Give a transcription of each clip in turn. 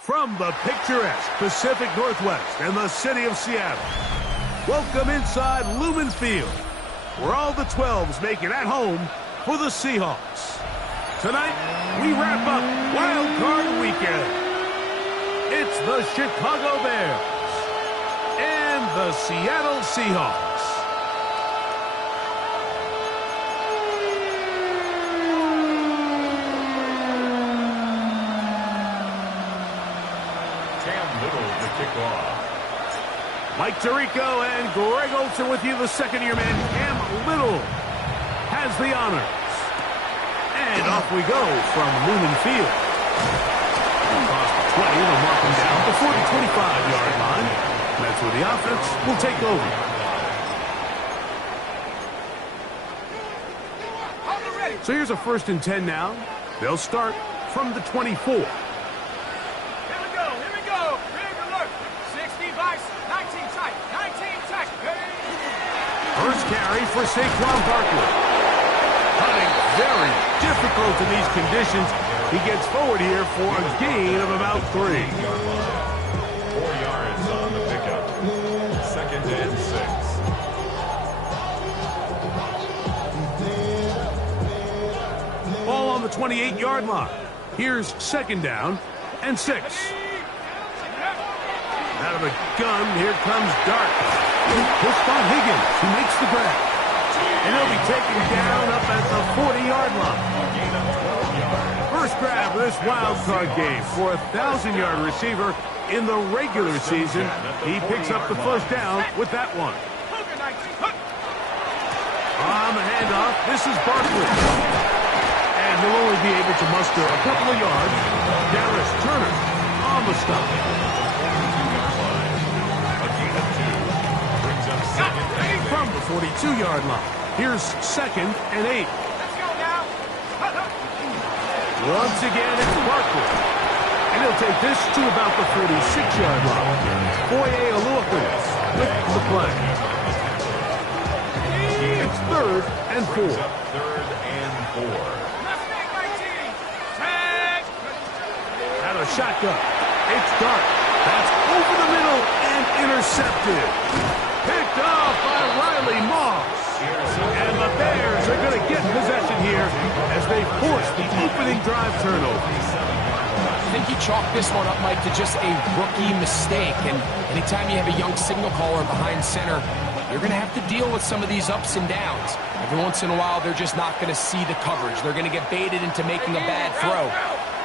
From the picturesque Pacific Northwest and the city of Seattle, welcome inside Lumen Field, where all the 12s make it at home for the Seahawks. Tonight, we wrap up Wild Card Weekend. It's the Chicago Bears and the Seattle Seahawks. Mike Tirico and Greg Olsen with you. The second-year man, Cam Little, has the honors. And off we go from Lumen Field. Across the 20, they'll mark him down before the 25-yard line. That's where the offense will take over. So here's a 1st and 10 now. They'll start from the 24. First carry for Saquon Barkley. Hunting very difficult in these conditions. He gets forward here for a gain of about 3. 4 yards on the pickup. 2nd and 6. Ball on the 28-yard line. Here's 2nd down and 6. Out of the gun, here comes Dart. Pushed on Higgins, who makes the grab. And he'll be taken down up at the 40-yard line. First grab of this wild card game for a 1,000-yard receiver in the regular season. He picks up the first down with that one. On the handoff, this is Barkley. And he'll only be able to muster a couple of yards. Dallas Turner on the stop. From the 42-yard line. Here's 2nd and 8. Let's go now. Once again, it's Barkley. And he'll take this to about the 46-yard line. Foye Oluokun with the play. It's 3rd and 4. 3rd and 4. Out of shotgun. It's Dart. That's over the middle and intercepted. Picked off by Riley Moss. And the Bears are going to get possession here as they force the opening drive turnover. I think he chalked this one up, Mike, to just a rookie mistake. And anytime you have a young signal caller behind center, you're going to have to deal with some of these ups and downs. Every once in a while, they're just not going to see the coverage. They're going to get baited into making a bad throw.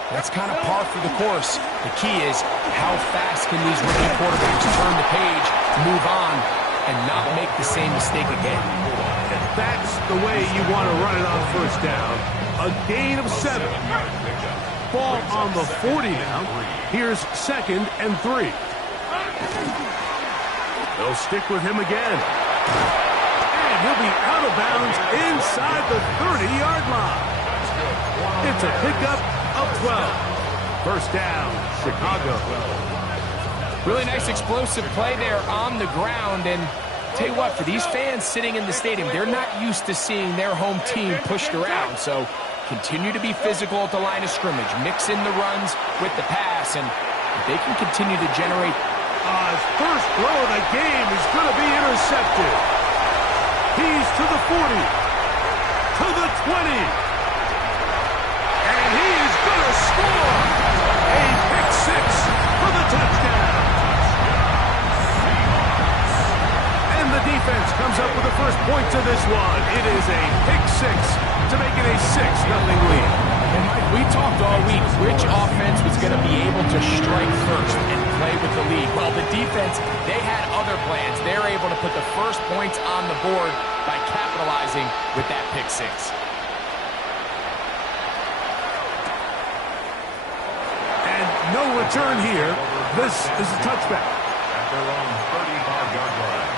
That's kind of par for the course. The key is how fast can these rookie quarterbacks turn the page, move on, and not make the same mistake again. And that's the way you want to run it on first down. A gain of 7. Ball on the 40 now. Here's 2nd and 3. They'll stick with him again. And he'll be out of bounds inside the 30-yard line. It's a pickup of 12. First down, Chicago. Really nice explosive play there on the ground. And tell you what, for these fans sitting in the stadium, they're not used to seeing their home team pushed around. So continue to be physical at the line of scrimmage. Mix in the runs with the pass. And if they can continue to generate. His first throw of the game is going to be intercepted. He's to the 40. To the 20. And he is going to score a pick-6 for the touchdown. And the defense comes up with the first points of this one. It is a pick-6 to make it a 6-0 lead. And Mike, we talked all week which offense was going to be able to strike first and play with the lead. Well, the defense, they had other plans. They're able to put the first points on the board by capitalizing with that pick-6. No return here. This is a touchback. At their own 35-yard line.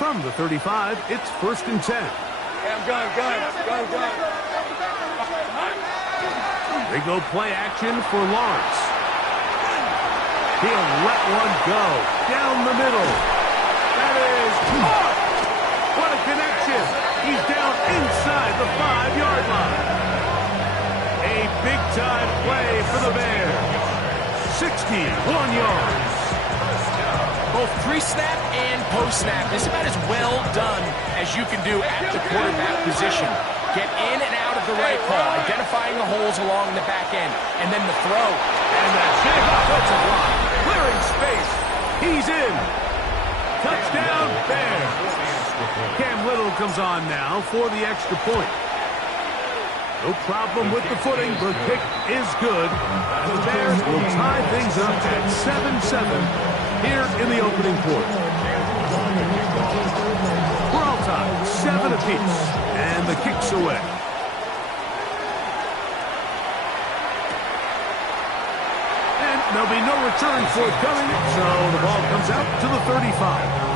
From the 35, it's 1st and 10. I'm going. They go play action for Lawrence. He'll let one go down the middle. That is caught. What a connection. He's down inside the 5-yard line. A big-time play for the Bears. 61 yards. Both pre-snap and post-snap is about as well done as you can do at the quarterback position. Get in and out of the right call, identifying the holes along the back end, and then the throw. And that big offensive line, clearing space. He's in. Touchdown, Bears. Cam Little comes on now for the extra point. No problem with the footing. The kick is good. And the Bears will tie things up at 7-7 here in the opening quarter. We're all tied, 7 apiece. And the kick's away. And there'll be no return forthcoming, so the ball comes out to the 35.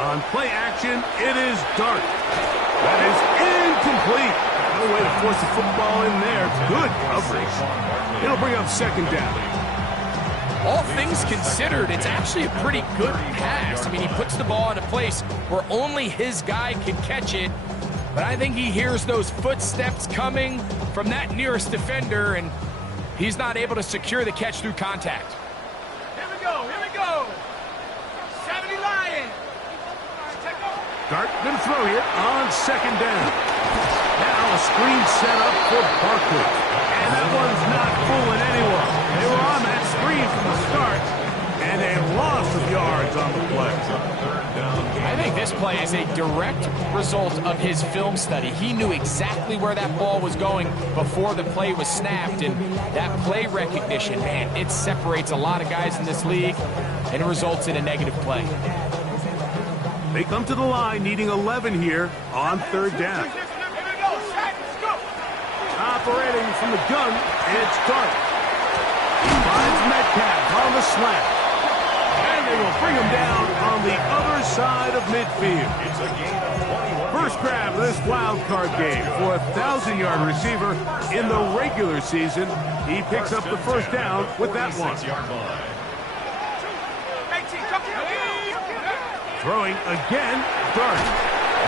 On play action, it is Dart. That is incomplete. No way to force the football in there. Good coverage. It'll bring up 2nd down. All things considered, it's actually a pretty good pass. I mean, he puts the ball in a place where only his guy can catch it. But I think he hears those footsteps coming from that nearest defender, and he's not able to secure the catch through contact. Here we go. 70 Lions. Dart going to throw here on 2nd down. Now a screen set up for Barkley. And that one's not fooling anyone. They were on that screen from the start, and a loss of yards on the play. I think this play is a direct result of his film study. He knew exactly where that ball was going before the play was snapped, and that play recognition, man, it separates a lot of guys in this league, and it results in a negative play. They come to the line needing 11 here on 3rd down. Here we go. Let's go. Top Operating from the gun, it's Dart. He finds Metcalf on the slant. And they will bring him down on the other side of midfield. It's a gain of 21. First grab of this wild card game for a 1,000-yard receiver in the regular season. He picks up the first down with that one. 46-yard line. Throwing again, Dart.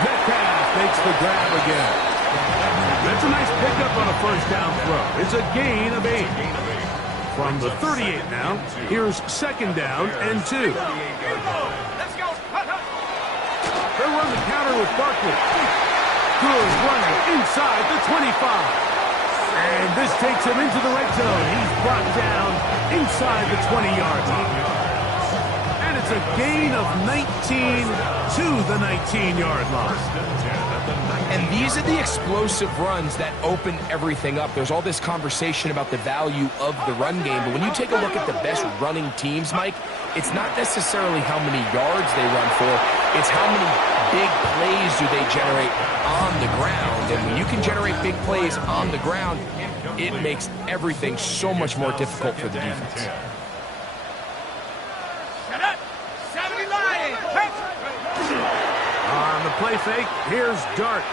Metcalf makes the grab again. That's a nice pickup on a first down throw. It's a gain of 8. From the 38 now, here's second down and 2. They'll run the counter with Barkley. Good running inside the 25. And this takes him into the red zone. He's brought down inside the 20-yard line. And it's a gain of 19 to the 19-yard line. And these are the explosive runs that open everything up. There's all this conversation about the value of the run game, but when you take a look at the best running teams, Mike, it's not necessarily how many yards they run for, it's how many big plays do they generate on the ground. And when you can generate big plays on the ground, it makes everything so much more difficult for the defense. On the play fake, here's Dart.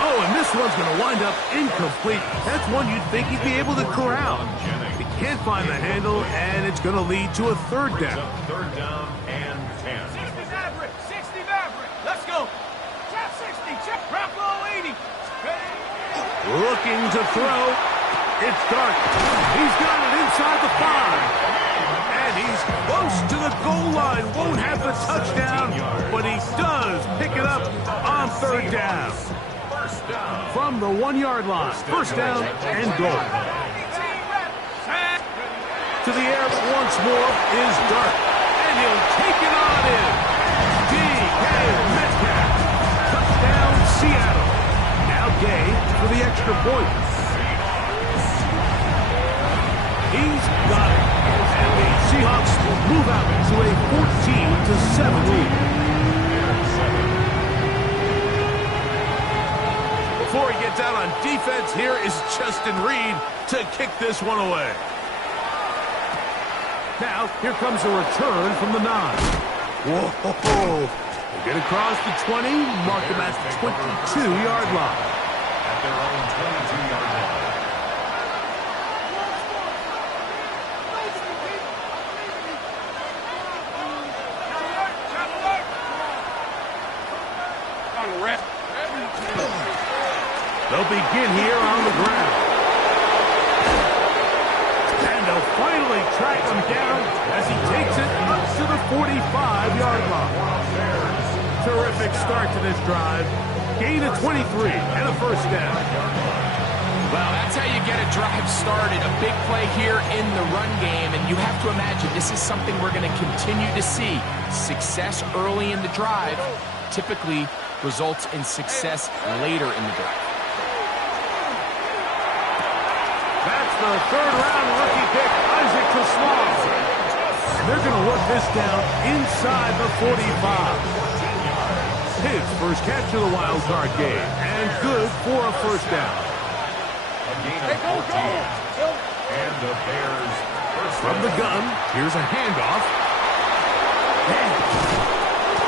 Oh, and this one's going to wind up incomplete. That's one you'd think he'd be able to corral. He can't find the handle, and it's going to lead to a third down. Third down and 10. 60 Maverick, 60 Maverick. Let's go. Chap 60, check Bravo 80. Looking to throw. It's Dart. He's got it inside the 5. And he's close to the goal line. Won't have the touchdown, but he does pick it up on third down. From the 1-yard line. First down and goal. To the air once more is Dart. And he'll take it on in. D.K. Metcalf. Touchdown, Seattle. Now Gay for the extra point. He's got it. And the Seahawks move out to a 14-7 lead. Before he gets out on defense, here is Justin Reed to kick this one away. Now, here comes a return from the 9. Whoa! They get across the 20, mark him at the 22-yard line. At their own 22-yard line. They'll begin here on the ground. And they'll finally track him down as he takes it up to the 45-yard line. Terrific start to this drive. Gain of 23 and a first down. Well, that's how you get a drive started. A big play here in the run game, and you have to imagine this is something we're going to continue to see. Success early in the drive typically results in success later in the drive. That's the third-round rookie pick, Isaac Truslow. And they're going to work this down inside the 45. His first catch of the wild card game, and good for a first down. A gain of 14. And the Bears first From the gun, here's a handoff.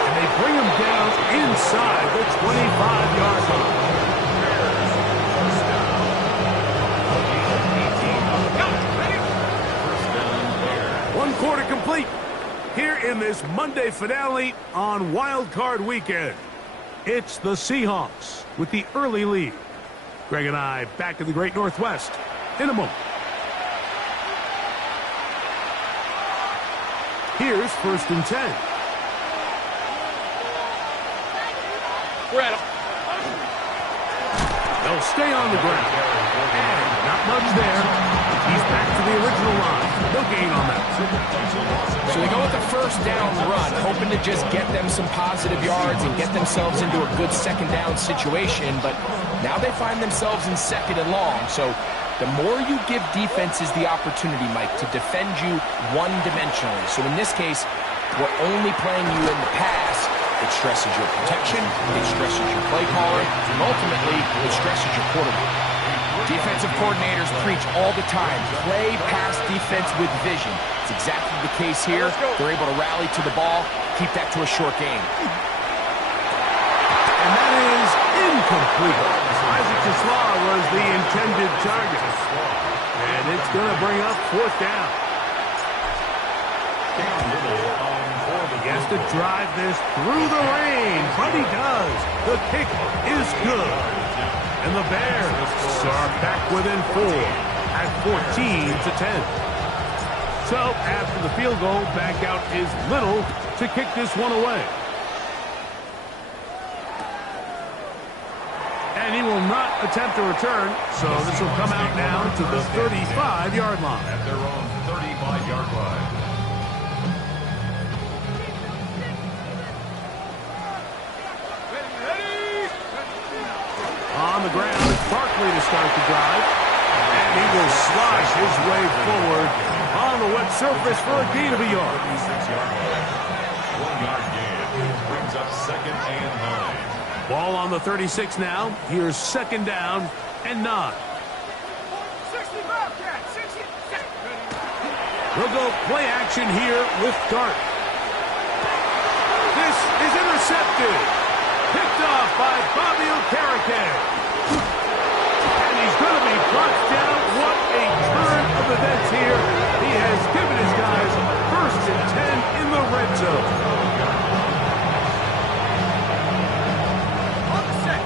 And they bring him down inside the 25-yard line. One quarter complete here in this Monday finale on Wild Card Weekend. It's the Seahawks with the early lead. Greg and I back in the Great Northwest in a moment. Here's first and 10. They'll stay on the ground. And not much there. He's back to the original line. No gain on that. So they go with the first down run, hoping to just get them some positive yards and get themselves into a good second down situation. But now they find themselves in second and long. So the more you give defenses the opportunity, Mike, to defend you one-dimensionally. So in this case, we're only playing you in the pass. It stresses your protection, it stresses your play caller, and ultimately, it stresses your quarterback. Defensive coordinators preach all the time, play pass defense with vision. It's exactly the case here. They're able to rally to the ball, keep that to a short game. And that is incomplete. Isaac Tesla was the intended target. And it's going to bring up fourth down. He has to drive this through the rain, but he does. The kick is good. And the Bears are back within 4 at 14-10. So after the field goal, back out is Little to kick this one away. And he will not attempt a return, so this will come out now to the 35-yard line. At their own 35-yard line. On the ground, it's Barkley to start the drive. And he will slosh his way forward on the wet surface for a gain of a yard. 1-yard gain brings up 2nd and 9. Ball on the 36 now. Here's 2nd down and 9. 60 Bobcat, 60. We'll go play action here with Dart. This is intercepted. Picked off by Bobby Okereke. And he's going to be brought down. What a turn of events here. He has given his guys 1st and 10 in the red zone. On the set.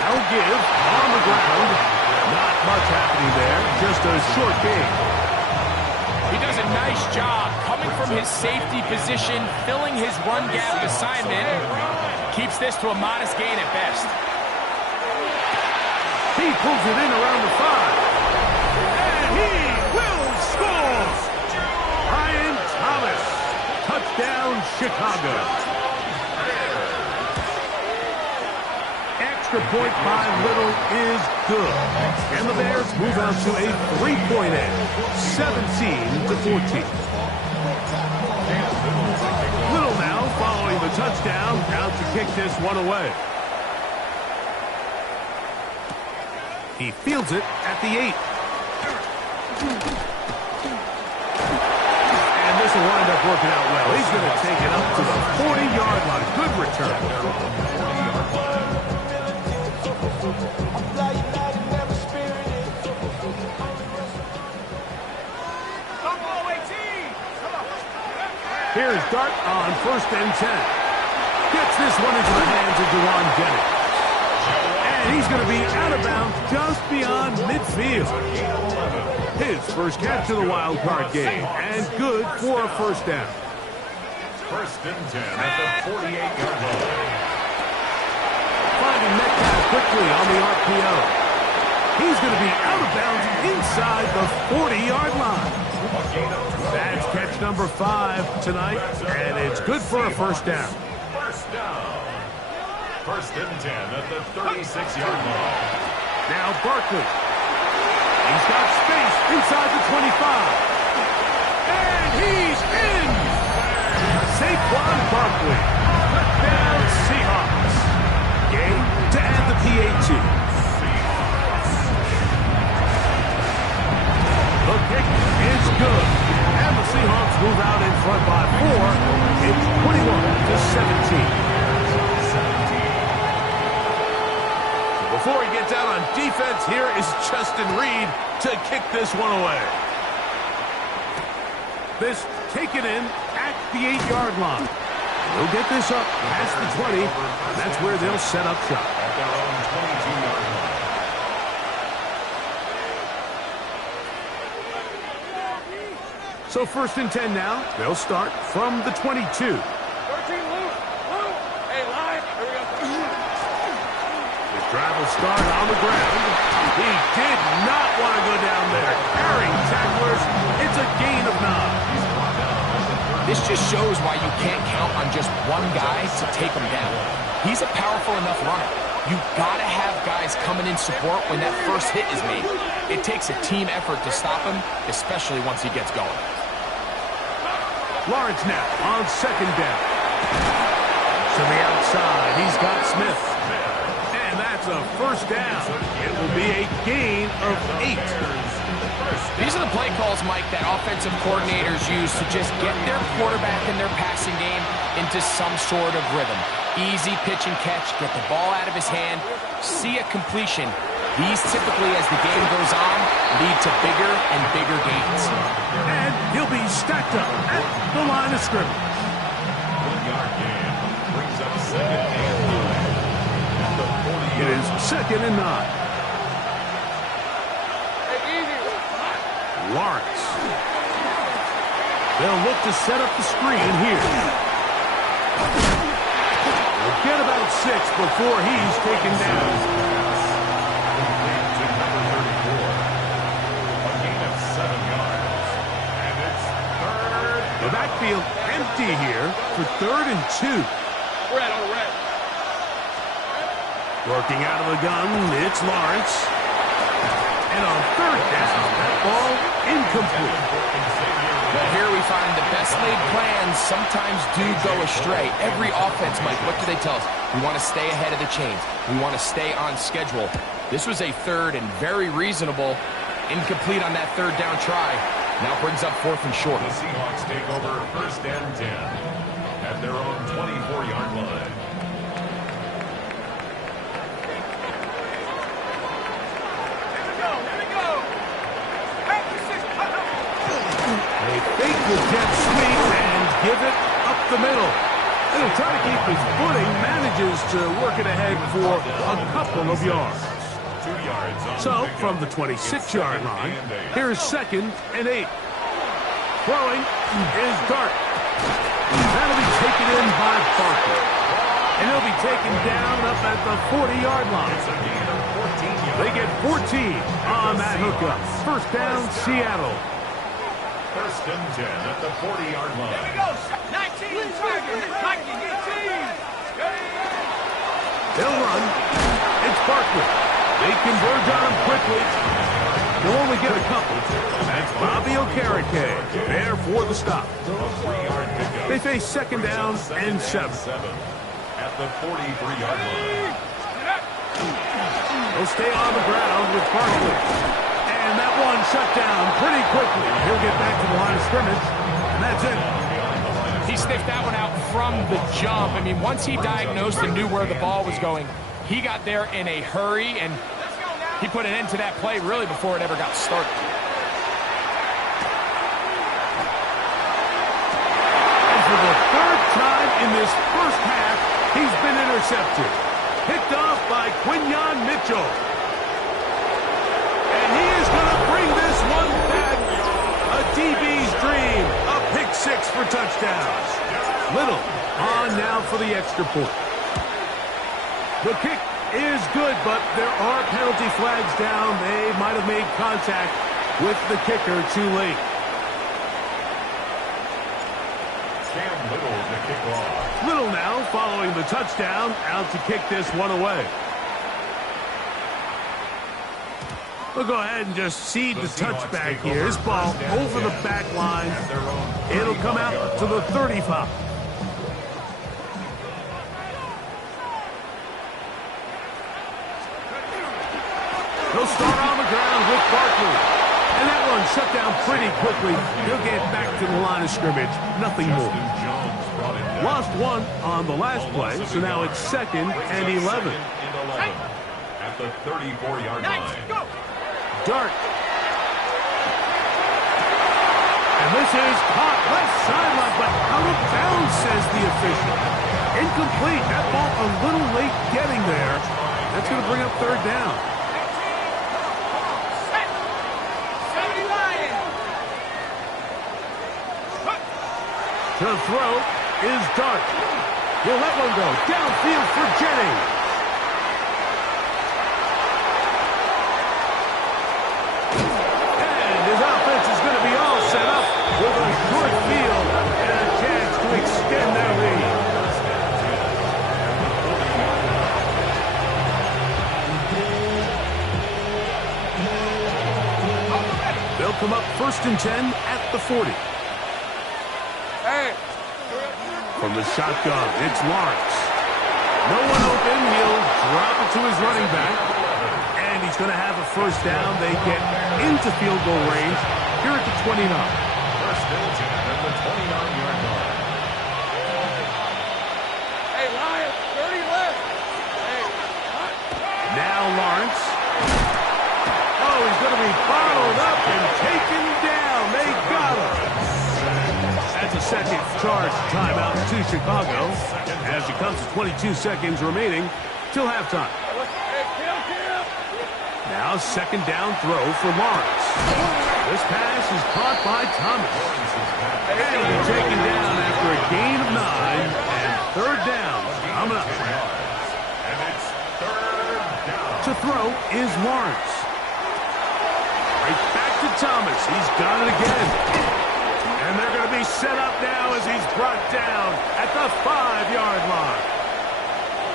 I'll give on the ground. Not much happening there. Just a short game. He does a nice job coming from his safety position, filling his run gap assignment. Keeps this to a modest gain at best. He pulls it in around the 5. And he will score! Brian Thomas. Touchdown, Chicago. Extra point by Little is good. And the Bears move out to a 3-point edge, 17-14. Little now following the touchdown, out to kick this one away. He fields it at the 8. And this will wind up working out well. He's going to take it up to the 40-yard line. Good return. Here's Dart on 1st and 10. Gets this one into the hands of Dewan Jennings. And he's going to be out of bounds just beyond midfield. His first catch of the wild card game. And good for a 1st down. 1st and 10 at the 48-yard line. Finding Metcalf quickly on the RPO. He's going to be out of bounds inside the 40-yard line. That's catch number 5 tonight, and it's good for a 1st down. 1st down. 1st and 10 at the 36-yard line. Now Barkley. He's got space inside the 25. And he's in! Saquon Barkley. Touchdown Seahawks. Game to add the PAT. The kick is good. And the Seahawks move out in front by 4. It's 21-17. Before he gets out on defense, here is Justin Reed to kick this one away. This taken in at the 8-yard line. They'll get this up past the 20. That's where they'll set up shop. At their own 22-yard line. So 1st and 10 now. They'll start from the 22. 13 loose. Hey, line. Here we go. His drive will start on the ground. He did not want to go down there. Carrying tacklers. It's a gain of 9. This just shows why you can't count on just one guy to take him down. He's a powerful enough runner. You've got to have guys coming in support when that first hit is made. It takes a team effort to stop him, especially once he gets going. Lawrence now on 2nd down. To the outside, he's got Smith. And that's a first down. It will be a gain of 8. These are the play calls, Mike, that offensive coordinators use to just get their quarterback and their passing game into some sort of rhythm. Easy pitch and catch, get the ball out of his hand, see a completion. These typically, as the game goes on, lead to bigger and bigger gains. And he'll be stacked up at the line of scrimmage. 1-yard gain brings up 2nd and 9. At the 40. It is 2nd and 9. Lawrence. They'll look to set up the screen here. They'll get about 6 before he's taken down. To number 34. A gain of 7 yards. And it's 3rd. The backfield empty here for 3rd and 2. Red on red. Working out of the gun, it's Lawrence. And on 3rd down, that ball incomplete. Well, here we find the best laid plans sometimes do go astray. Every offense, Mike, what do they tell us? We want to stay ahead of the chains. We want to stay on schedule. This was a 3rd and very reasonable. Incomplete on that 3rd down try. Now brings up 4th and short. The Seahawks take over 1st and 10 at their own 24-yard line. Fake the jet sweep and give it up the middle. He'll try to keep his footing, manages to work it ahead for a couple of yards. 2 yards on So, the from the pickup. 26-yard It's line, 2nd and 8. here's 2nd and 8. Throwing is Dart. That'll be taken in by Barker. And he'll be taken down up at the 40-yard line. It's a gain of 14 yards. They get 14 on that hookup. First down, Seattle. 1st and 10 at the 40-yard line. Here we go. 19 target. Mikey, get team. They'll run. It's Barkley. They converge on him quickly. They'll only get a couple. That's Bobby Okereke there for the stop. A 3-yard pickup. They face 2nd down and 7. 7 at the 43-yard line. They'll stay on the ground with Barkley. And that one shut down pretty quickly. He'll get back to the line of scrimmage, and that's it. He sniffed that one out from the jump. I mean, once he diagnosed and knew where the ball was going, he got there in a hurry, and he put an end to that play really before it ever got started. And for the 3rd time in this first half, he's been intercepted. Picked off by Quinyon Mitchell. And he is going to bring this one back. A DB's dream. A pick 6 for touchdowns. Little on now for the extra point. The kick is good, but there are penalty flags down. They might have made contact with the kicker too late. Cam Little to kick off. Little now following the touchdown, out to kick this one away. We'll go ahead and just cede the touchback here. His ball over the back line. It'll come out to the 35. He'll start on the ground with Barkley. And that one shut down pretty quickly. He'll get back to the line of scrimmage. Nothing more. Lost one on the last play, so now it's 2nd and 11. At the 34-yard line. Dart. And this is caught left sideline, but out of bounds, says the official. Incomplete. That ball a little late getting there. That's going to bring up 3rd down. To throw is Dart. He'll let one go. Downfield for Jennings. And his offense is going to be all set up with a short field and a chance to extend their lead. They'll come up 1st and 10 at the 40. From from the shotgun. It's Lawrence. No one open. He'll drop it to his running back. And he's going to have a first down. They get into field goal range here at the 29. First and 10 at the 29-yard line. Hey, Lions, 30 left. Hey, Now Lawrence. Oh, he's going to be bottled up and taken down. They got him. That's a second charge timeout to Chicago as it comes to 22 seconds remaining till halftime. Now second down throw for Lawrence. This pass is caught by Thomas. And he'll be taken down after a gain of 9 and third down coming up. And it's third down. To throw is Lawrence. Right back to Thomas. He's got it again. And they're going to be set up now as he's brought down at the 5-yard line.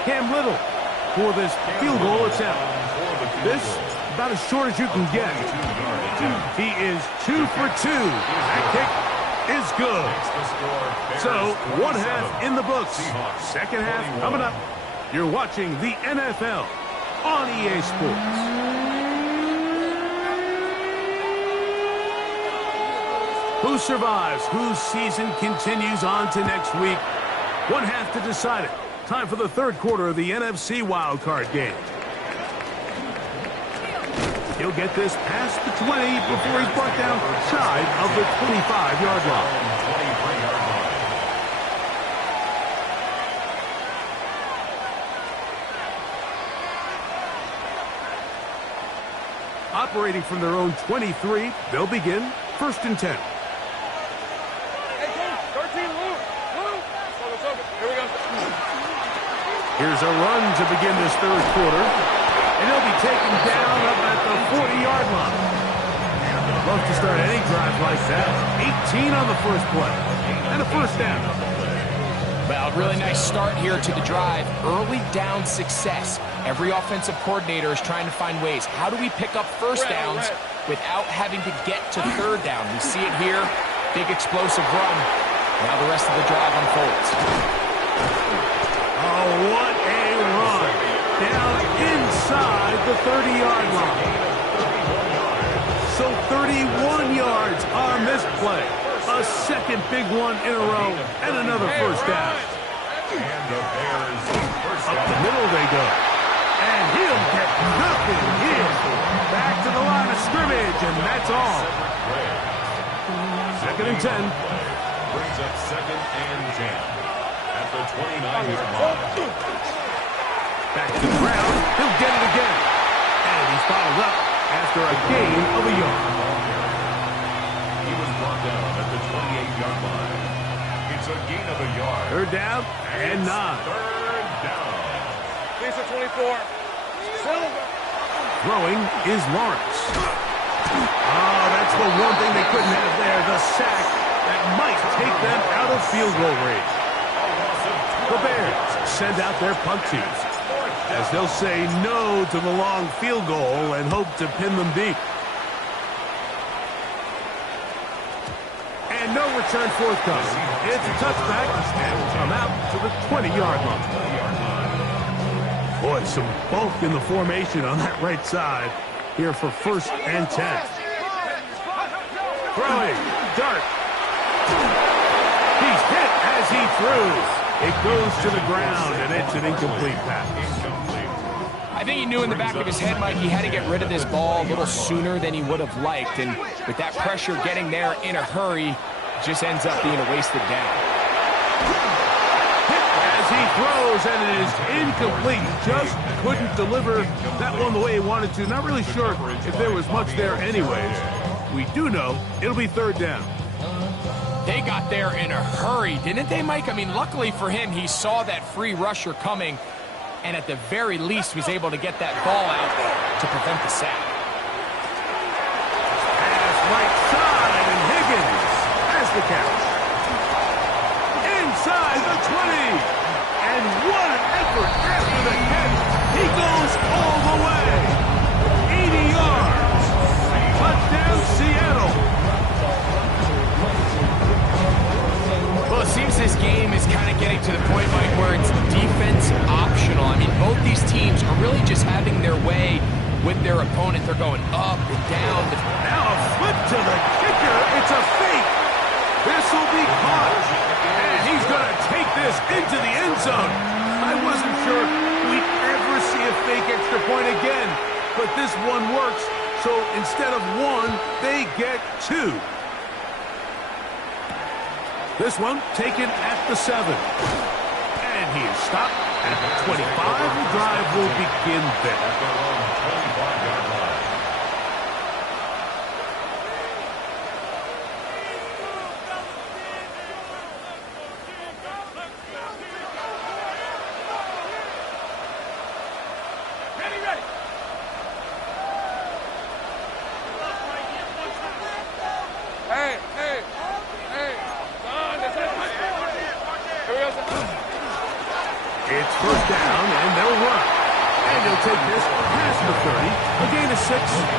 Cam Little for this field goal attempt. This about as short as you can get. He is 2 for 2. That kick is good. So, one half in the books. Second half coming up. You're watching the NFL on EA Sports. Who survives? Whose season continues on to next week? One half to decide it. Time for the third quarter of the NFC wildcard game. He'll get this past the 20 before he's brought down shy of the 25-yard line. Operating from their own 23, they'll begin first and 10. Here's a run to begin this third quarter. And he'll be taken down up at the 40-yard line. Love to start any drive like that. 18 on the first play. And a first down. Well, really nice start here to the drive. Early down success. Every offensive coordinator is trying to find ways. How do we pick up first downs without having to get to third down? We see it here. Big explosive run. Now the rest of the drive unfolds. Oh, what a run. Down inside the 30-yard line. So 31 yards on this play. A second big one in a row and another first down. Up the middle they go. And he'll get nothing here. Back to the line of scrimmage, and that's all. Second and 10. Brings up second and 10 at the 29-yard line. Back to the ground. He'll get it again. And he's followed up after a gain of a yard. He was brought down at the 28-yard line. It's a gain of a yard. Third down and 9. Third down. Lisa 24. Silver. Throwing is Lawrence. Oh, that's the one thing they couldn't have there. The sack that might take them out of field goal range. The Bears send out their punt team, as they'll say no to the long field goal and hope to pin them deep. And no return forthcoming. It's a touchback, and will come out to the 20-yard line. Boy, some bulk in the formation on that right side here for first and 10. Throwing, dart. He's hit as he throws. It goes to the ground, and it's an incomplete pass. I think he knew in the back of his head, Mike, he had to get rid of this ball a little sooner than he would have liked. And with that pressure getting there in a hurry, it just ends up being a wasted down. Hit as he throws, and it is incomplete. Just couldn't deliver that one the way he wanted to. Not really sure if there was much there anyways. We do know it'll be third down. They got there in a hurry, didn't they, Mike? I mean, luckily for him, he saw that free rusher coming, and at the very least was able to get that ball out to prevent the sack. Pass right side, and Higgins has the catch. Inside the 20. And what an effort after the catch. He goes all the way. 80 yards. Touchdown, Seattle. Well, it seems to this game is kind of getting to the point, Mike, where it's defense optional. I mean, both these teams are really just having their way with their opponent. They're going up and down. Now a flip to the kicker. It's a fake. This will be caught. And he's going to take this into the end zone. I wasn't sure we'd ever see a fake extra point again, but this one works. So instead of one, they get two. This one taken at the 7. And he is stopped at the 25. The drive will begin there. It's first down, and they'll run. And they'll take this past the 30. A gain of 6,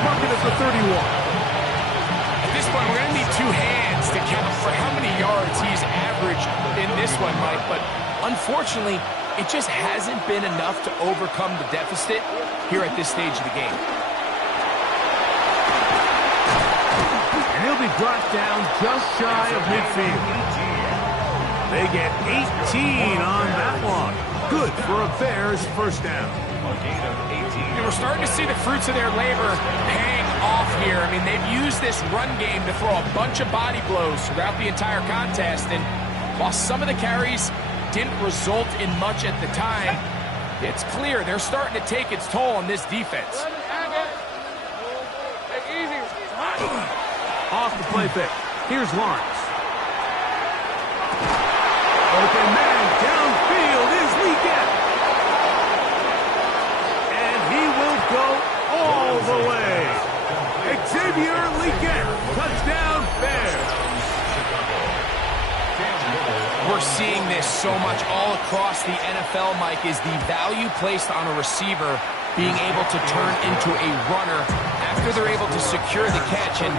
mark it at the 31. At this point, we're going to need two hands to count for how many yards he's averaged in this one, Mike. But unfortunately, it just hasn't been enough to overcome the deficit here at this stage of the game. And he'll be brought down just shy of midfield. They get 18 on that one. Good for a Bears first down. And we're starting to see the fruits of their labor paying off here. I mean, they've used this run game to throw a bunch of body blows throughout the entire contest. And while some of the carries didn't result in much at the time, it's clear they're starting to take its toll on this defense. Off the play pick. Here's Lawrence. Open man downfield is Leggett. And he will go all the way. Xavier Leggett, touchdown Bears. We're seeing this so much all across the NFL, Mike, is the value placed on a receiver being able to turn into a runner after they're able to secure the catch. And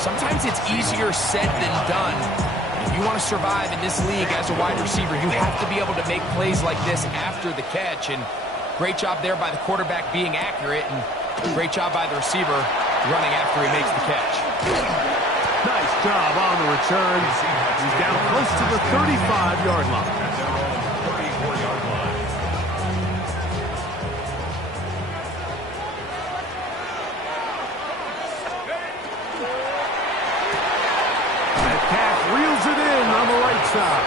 sometimes it's easier said than done. If you want to survive in this league as a wide receiver, you have to be able to make plays like this after the catch. And great job there by the quarterback being accurate, and great job by the receiver running after he makes the catch. Nice job on the return. He's down close to the 35-yard line. Reels it in on the right side.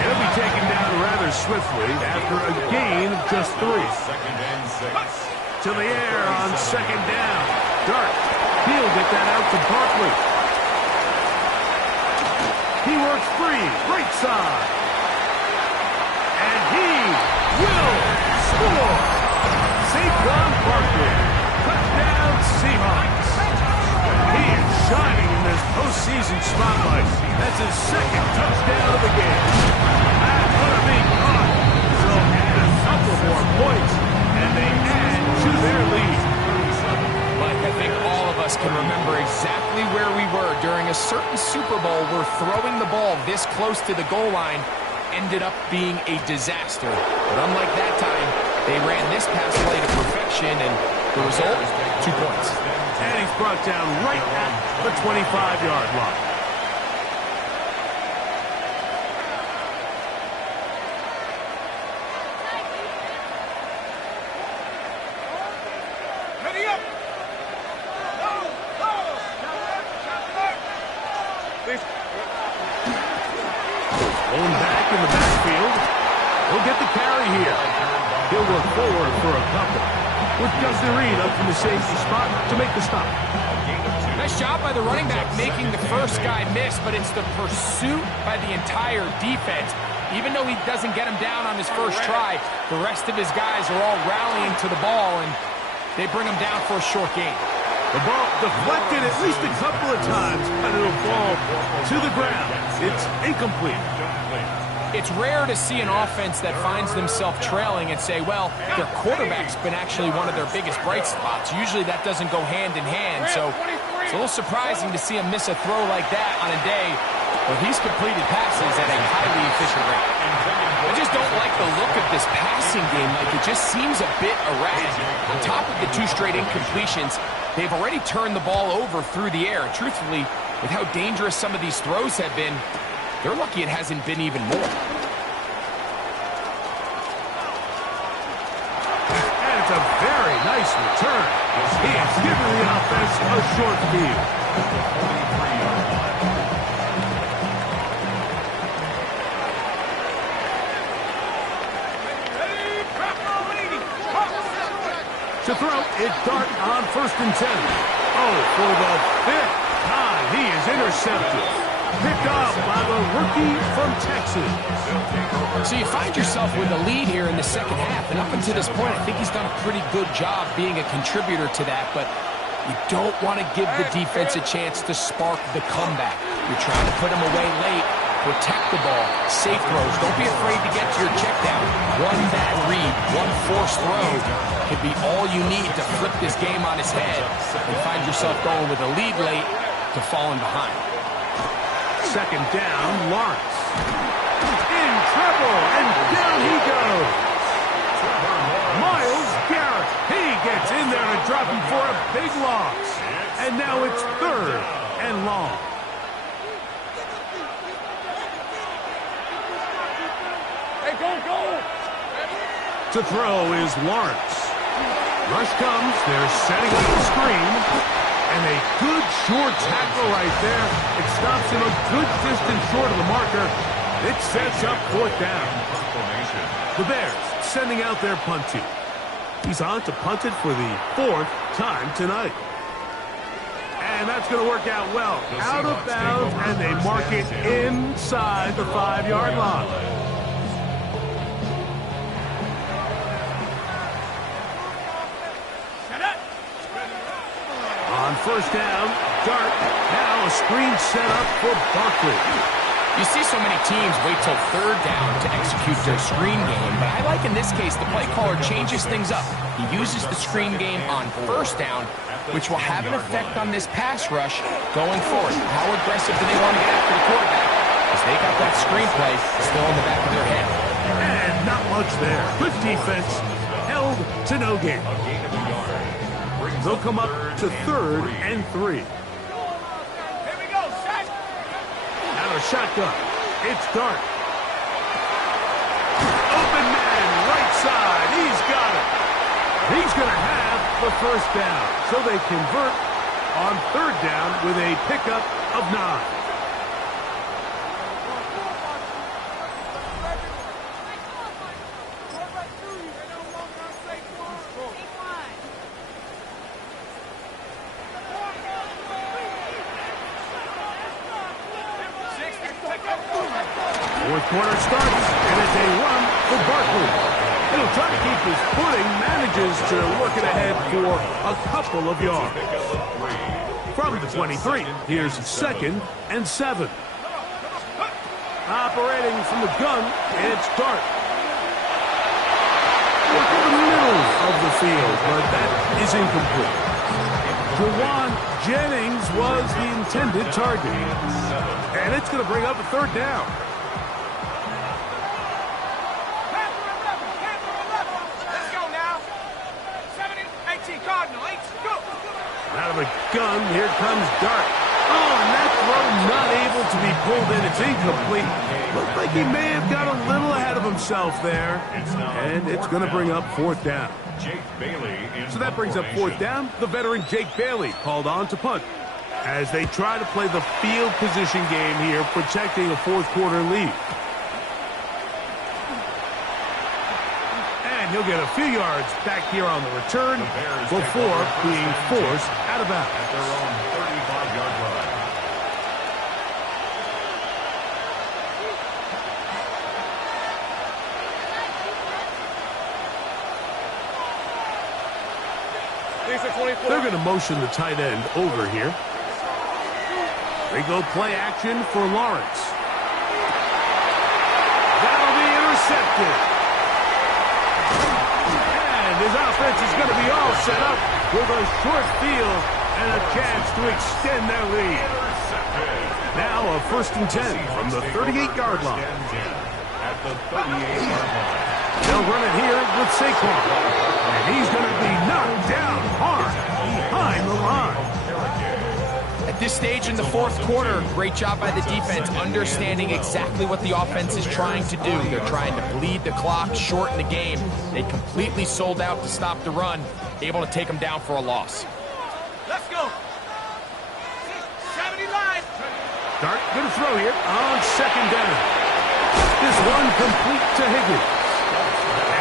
He'll be taken down rather swiftly after a gain of just 3. To the air on second down. Dart. He'll get that out to Barkley. He works free. Right side. And he will score. Saquon Barkley. Touchdown Seahawks. He is shining in this postseason spotlight. That's his second touchdown of the game. That's going to be caught. So add a couple more points, and they add to their lead. Mike, I think all of us can remember exactly where we were during a certain Super Bowl where throwing the ball this close to the goal line ended up being a disaster. But unlike that time, they ran this pass play to perfection, and the result, 2 points. And he's brought down right at the 25-yard line. Ready up. Going back in the backfield. He'll get the carry here. He'll work forward for a couple. With Justin Reed up from the safety spot to make the stop. Nice job by the running back making the first guy miss, but it's the pursuit by the entire defense. Even though he doesn't get him down on his first try, the rest of his guys are all rallying to the ball, and they bring him down for a short gain. The ball deflected at least a couple of times, and it'll fall to the ground. It's incomplete. It's rare to see an offense that finds themselves trailing and say, well, their quarterback's been actually one of their biggest bright spots. Usually that doesn't go hand in hand, so it's a little surprising to see him miss a throw like that on a day Well, he's completed passes at a highly efficient rate. I just don't like the look of this passing game. Like, it just seems a bit erratic. On top of the 2 straight incompletions, they've already turned the ball over through the air. Truthfully, with how dangerous some of these throws have been, they're lucky it hasn't been even more. And it's a very nice return. He has given the offense a short field. To throw, it's Dart on 1st and 10. Oh, for the 5th time, he is intercepted. Picked off by the rookie from Texas. So you find yourself with a lead here in the second half, and up until this point, I think he's done a pretty good job being a contributor to that, but you don't want to give the defense a chance to spark the comeback. You're trying to put him away late, protect the ball, safe throws. Don't be afraid to get to your check down. One bad read, one forced throw could be all you need to flip this game on its head and find yourself going with a lead late to falling behind. 2nd down, Lawrence. In trouble, and down he goes. Myles Garrett, he gets in there to drop him for a big loss. And now it's 3rd and long. Hey, go! To throw is Lawrence. Rush comes, they're setting up the screen, and a good short tackle right there. It stops him a good distance short of the marker. It sets up 4th down. The Bears sending out their punt team. He's on to punt it for the 4th time tonight. And that's going to work out well. Out of bounds, and they mark it inside the 5-yard line. On 1st down, Dart. Now a screen set up for Barkley. You see so many teams wait till 3rd down to execute their screen game, but I like in this case the play caller changes things up. He uses the screen game on 1st down, which will have an effect on this pass rush going forward. How aggressive do they want to get after the quarterback? Because they got that screenplay still in the back of their head. And not much there. Good defense. Held to no gain. They'll come up to 3rd and 3. Here we go, set! Now a shotgun. It's Dart. Open man, right side. He's got it. He's going to have the 1st down. So they convert on 3rd down with a pickup of 9. Fourth quarter starts, and it's a run for Barkley. He'll try to keep his footing, manages to work it ahead for a couple of yards. From the 23, here's 2nd and 7. Operating from the gun, it's Dart. Working the middle of the field, but that is incomplete. Jawan Jennings was the intended target. And it's going to bring up a 3rd down. Let's go now. 18 Cardinal, 8, go! Out of a gun, here comes Dart. Oh, and that throw not able to be pulled in. It's incomplete. Looked like he may have got a little ahead of himself there. And it's going to bring up 4th down. So that brings up 4th down. The veteran Jake Bailey called on to punt as they try to play the field position game here, protecting a 4th quarter lead. And he'll get a few yards back here on the return before being forced out of bounds. At their own 35-yard line. They're going to motion the tight end over here. They go play action for Lawrence. That'll be intercepted. And his offense is going to be all set up with a short field and a chance to extend their lead. Now a 1st and 10 from the 38-yard line. At the 38-yard line. They'll run it here with Saquon. And he's going to be knocked down hard behind the line. At this stage in the 4th quarter, great job by the defense understanding exactly what the offense is trying to do. They're trying to bleed the clock, shorten the game. They completely sold out to stop the run, able to take them down for a loss. Let's go. 70 line. Dart going to throw here on 2nd down. This one complete to Higgins.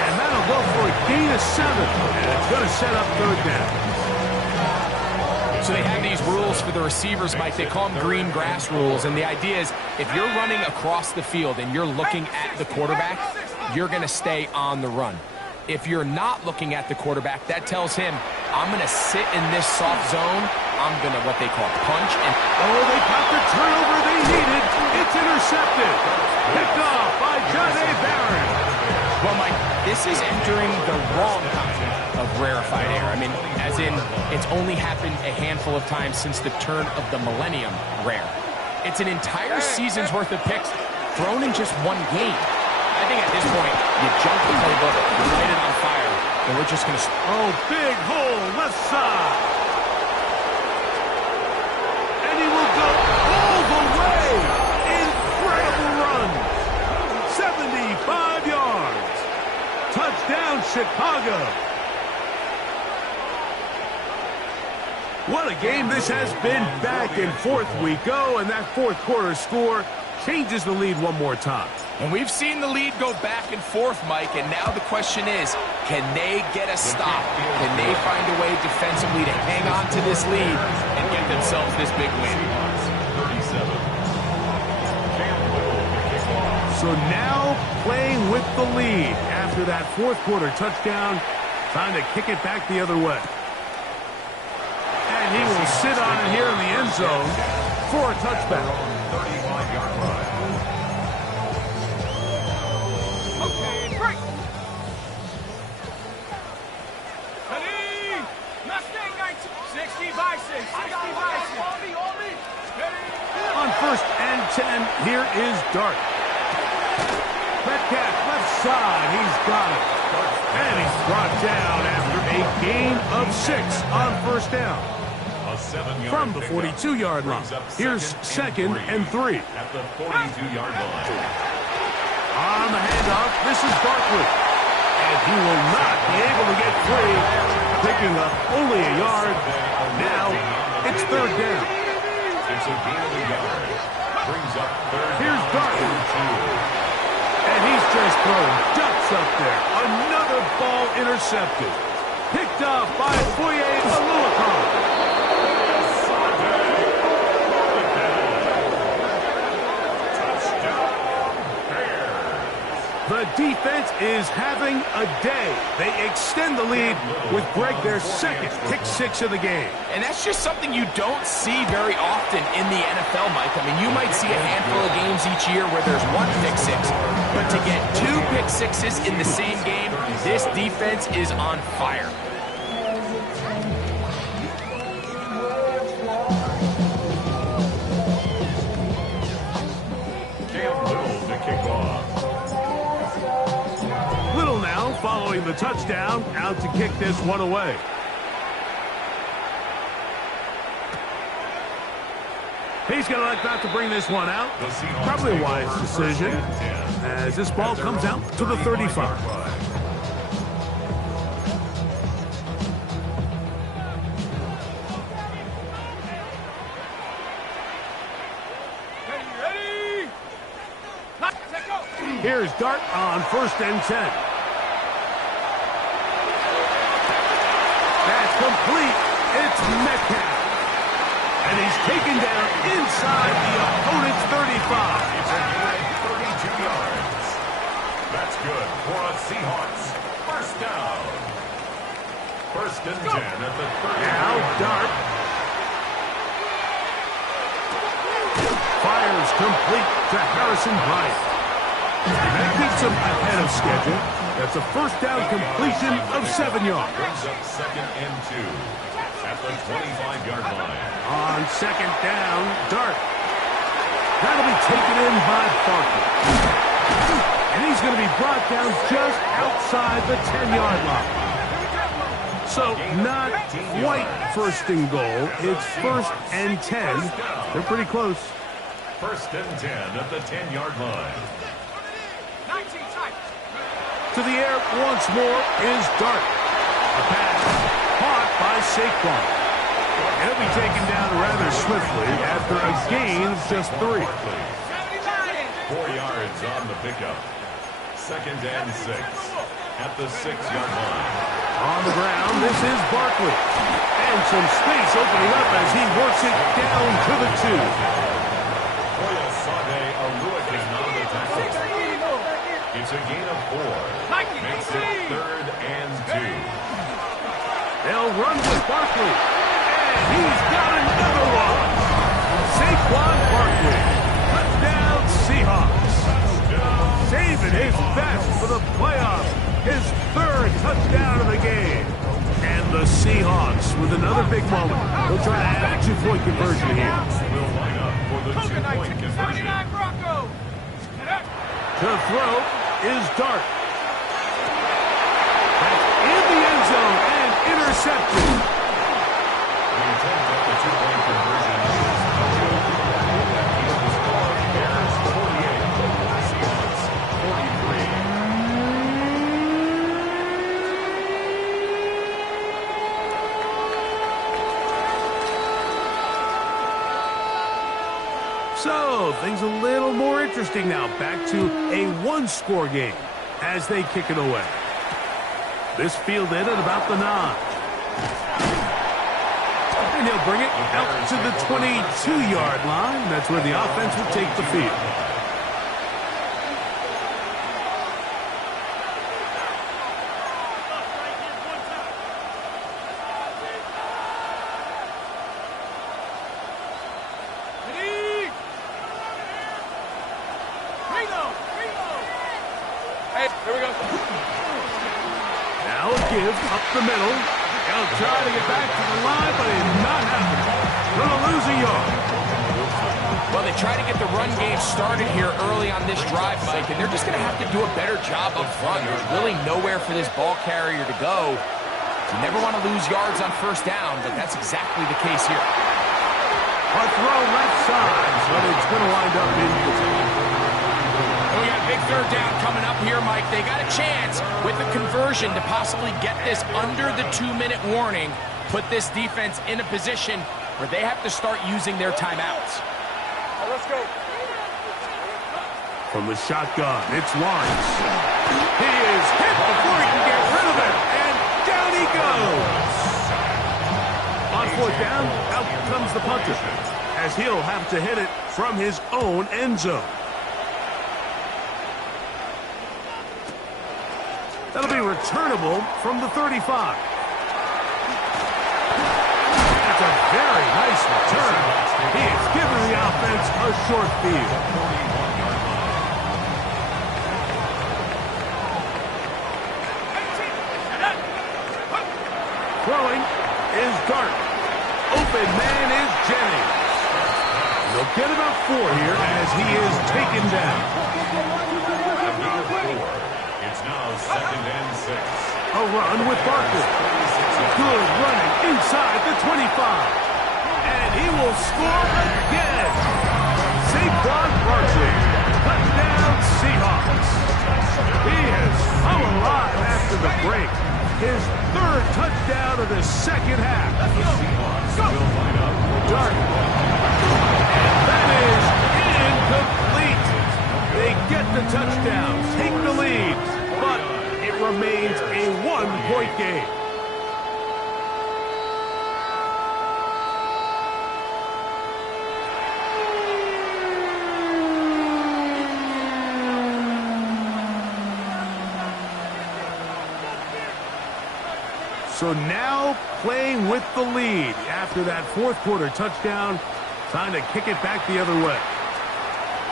And that'll go for a gain of 7. And it's going to set up 3rd down. So they have these rules for the receivers, Mike. They call them green grass rules. And the idea is if you're running across the field and you're looking at the quarterback, you're going to stay on the run. If you're not looking at the quarterback, that tells him, I'm going to sit in this soft zone. I'm going to what they call punch. And oh, they got the turnover they needed. It's intercepted. Picked off by John A. Barron. Well, Mike, this is entering the wrong kind of rarefied air. I mean, as in, it's only happened a handful of times since the turn of the millennium rare. It's an entire season's worth of picks thrown in just one game. I think at this point, you jump the playbook, you light it on fire, and we're just going to... Oh, big hole, left side. And he will go all the way. Incredible run. 75 yards. Touchdown, Chicago. What a game this has been. Back and forth we go, and that 4th quarter score changes the lead one more time. And we've seen the lead go back and forth, Mike, and now the question is, can they get a stop? Can they find a way defensively to hang on to this lead and get themselves this big win? 37. So now playing with the lead after that 4th quarter touchdown, time to kick it back the other way. And he will sit on it here in the end zone for a touchback. 35-yard line. Okay, break. Ready? Mustang 19. 60 by 6. 60 by 6. All me. Ready? On 1st and 10, here is Dart. Metcalf left side, he's got it. And he's brought down after a gain of 6 on 1st down. From the 42-yard line, here's 2nd and 3. At the 42-yard line. On the handoff, this is Barkley. And he will not be able to get free, picking up only a yard. Now it's 3rd down. It's a gain of a yard. Brings up 3rd. Here's Barkley. And he's just throwing ducks up there. Another ball intercepted. Picked off by Foye Oluokun. The defense is having a day. They extend the lead with Greg, their 2nd pick-6 of the game. And that's just something you don't see very often in the NFL, Mike. I mean, you might see a handful of games each year where there's 1 pick-6. But to get 2 pick-6s in the same game, this defense is on fire. Following the touchdown, out to kick this one away. He's going to elect not to bring this one out. Probably a wise decision, as this ball comes out to the 35. Ready? Let's go. Here's Dart on 1st and 10. That's complete. It's Metcalf. And he's taken down inside the opponent's 35. It's a gain of 32 yards. That's good for a Seahawks. 1st down. 1st and 10 at the 30. Now Dart. Fires complete to Harrison Bryant. That keeps him ahead of schedule. That's a 1st down completion of 7 yards. Brings up 2nd and 2 at the 25-yard line. On 2nd down, Dart. That'll be taken in by Barkley. And he's going to be brought down just outside the 10-yard line. So not quite first and goal. It's first and 10. They're pretty close. First and 10 at the 10-yard line. To the air once more is Dart. A pass caught by Saquon. He'll be taken down rather swiftly after a gain of just 3. 4 yards on the pickup. Second and 6 at the 6-yard line. On the ground, this is Barkley. And some space opening up as he works it down to the 2. Oyasade Aluakin on the tackle. It's a gain of 4. Makes it third and 2. They'll run with Barkley. And he's got another one. Saquon Barkley. Touchdown Seahawks. Saving his best for the playoffs. His third touchdown of the game. And the Seahawks with another big moment. They'll try to add a 2-point conversion here. Will line up for the 2-point conversion. To throw is Dart. That's in the end zone and intercepted. The attempt at the 2-point conversion is no good. That keeps the score. Bears 48, Seahawks 43. So, things a little more interesting now. Back to a one-score game as they kick it away. This fielded at about the 9. And he'll bring it out to the 22-yard line. That's where the offense will take the field. Now a give up the middle. He'll try to get back to the line, but it's not happening. Going to lose a yard. Well, they try to get the run game started here early on this drive, Mike, and they're just going to have to do a better job up front. There's really nowhere for this ball carrier to go. You never want to lose yards on first down, but that's exactly the case here. A throw left side, but it's going to wind up incomplete. We got a big third down coming up here, Mike. They got a chance with the conversion to possibly get this under the 2-minute warning, put this defense in a position where they have to start using their timeouts. Let's go. From the shotgun, it's Lawrence. He is hit before he can get rid of it, and down he goes. On fourth down, out comes the punter, as he'll have to hit it from his own end zone. That'll be returnable from the 35. That's a very nice return. He has given the offense a short field. Throwing is Dart. Open man is Jennings. They'll get about 4 here as he is taken down. It's now second and 6. A run with Barkley. Good running inside the 25. And he will score again. Saquon Barkley. Touchdown Seahawks. He has come alive after the break. His third touchdown of the second half. The Seahawks will line up for Dart. And that is incomplete. They get the touchdown, take the lead, but it remains a 1-point game. So now playing with the lead after that fourth quarter touchdown, trying to kick it back the other way.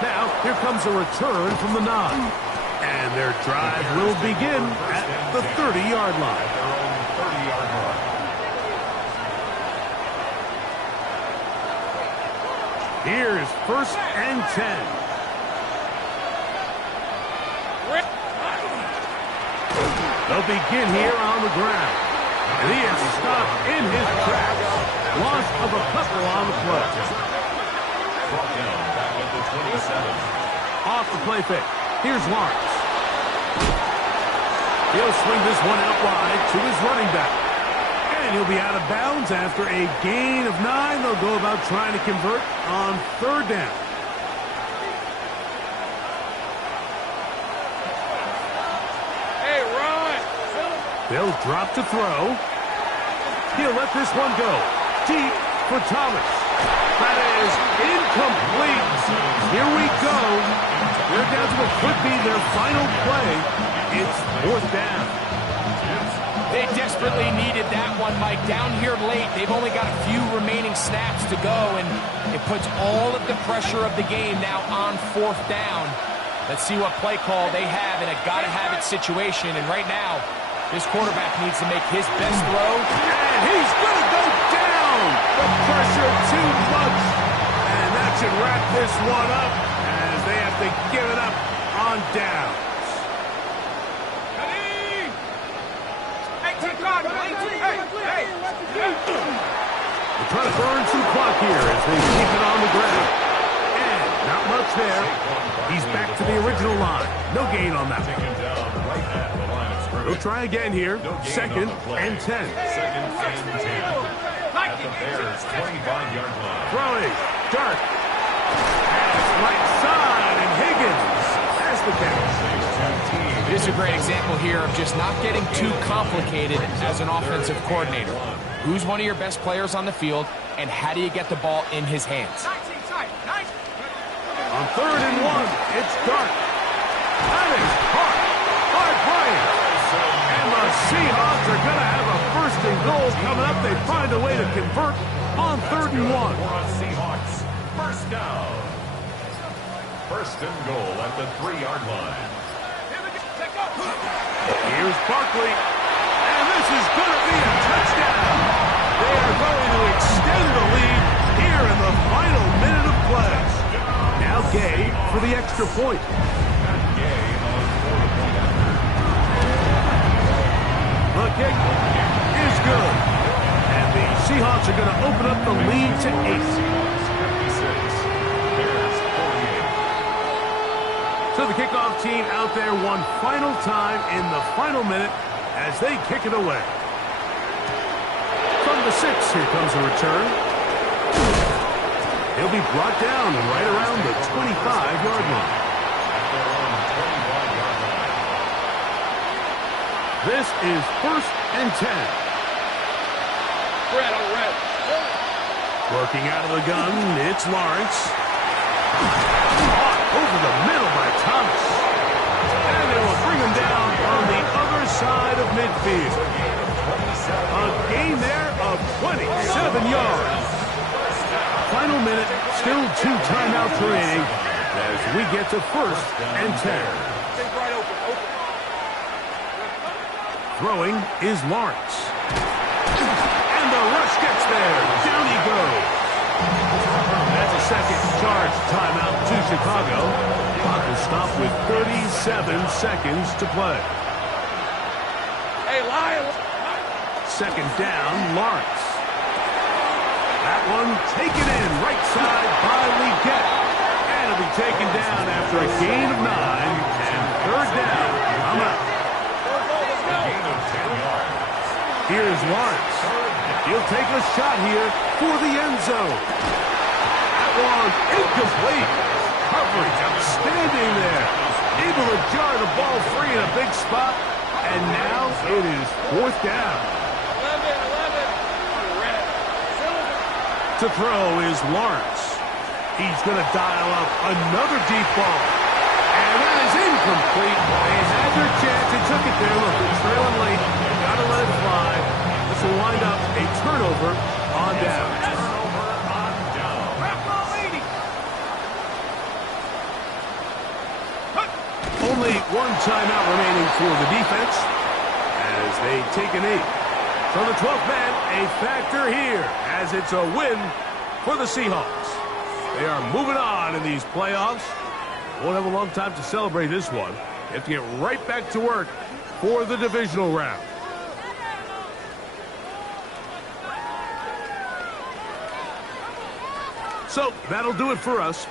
Now, here comes a return from the 9. And their drive will begin at the 30-yard line. their own 30-yard line. Here's 1st and 10. They'll begin here on the ground. And he is stopped in his tracks. Loss of a couple on the play. Brought down back at the 27. Off the play fake. Here's Lawrence. He'll swing this one out wide to his running back. And he'll be out of bounds after a gain of 9. They'll go about trying to convert on 3rd down. Hey, run! They'll drop to throw. He'll let this one go. Deep for Thomas. That is incomplete. Here we go. They're down to what could be their final play. It's 4th down. They desperately needed that one, Mike. Down here late, they've only got a few remaining snaps to go, and it puts all of the pressure of the game now on 4th down. Let's see what play call they have in a gotta-have-it situation, and right now, this quarterback needs to make his best throw. And he's going to go down. The pressure too much. And that should wrap this one up as they have to give it up on downs. Hey, take on, hey! They're trying to burn some clock here as they keep it on the ground. And not much there. He's back to the original line. No gain on that one. They'll try again here. 2nd and 10. 2nd and 10. At the Bears' 25-yard line. Throwing. Dark. Right side. And Higgins has the catch. This is a great example here of just not getting too complicated as an offensive coordinator. Who's one of your best players on the field, and how do you get the ball in his hands? On 3rd and 1, it's Dark. That is hard play. And the Seahawks are going to have a 1st and goal coming up. They find a way to convert on 3rd and 1. For a Seahawks 1st down. 1st and goal at the 3-yard line. Here's Barkley. And this is going to be a touchdown. They are going to extend the lead here in the final minute of play. Now Gay for the extra point. The kick is good. And the Seahawks are going to open up the lead to 8. 56. Bears 48. So the kickoff team out there one final time in the final minute as they kick it away. From the 6, here comes a return. He'll be brought down right around the 25-yard line. This is 1st and 10. Red. Working out of the gun, it's Lawrence. Over the middle by Thomas. And they will bring him down on the other side of midfield. A gain there of 27 yards. Final minute, still 2 timeouts remaining as we get to 1st and 10. Throwing is Lawrence. And the rush gets there. Down he goes. That's a 2nd charge timeout to Chicago. Clock will stop with 37 seconds to play. Hey, Lyle. 2nd down, Lawrence. That one taken in right side by Leggett. And it'll be taken down after a gain of 9. And 3rd down. I'm up. Here's Lawrence. He'll take a shot here for the end zone. That one incomplete. Coverage outstanding there. Able to jar the ball free in a big spot. And now it is 4th down. 11. To throw is Lawrence. He's going to dial up another deep ball. And that is incomplete. They had their chance. They took it there. Look, they're trailing late. Got to let it fly. This will wind up a turnover on down. Only 1 timeout remaining for the defense as they take a knee. So the 12th man, a factor here as it's a win for the Seahawks. They are moving on in these playoffs. Won't have a long time to celebrate this one. They have to get right back to work for the divisional round. So that'll do it for us.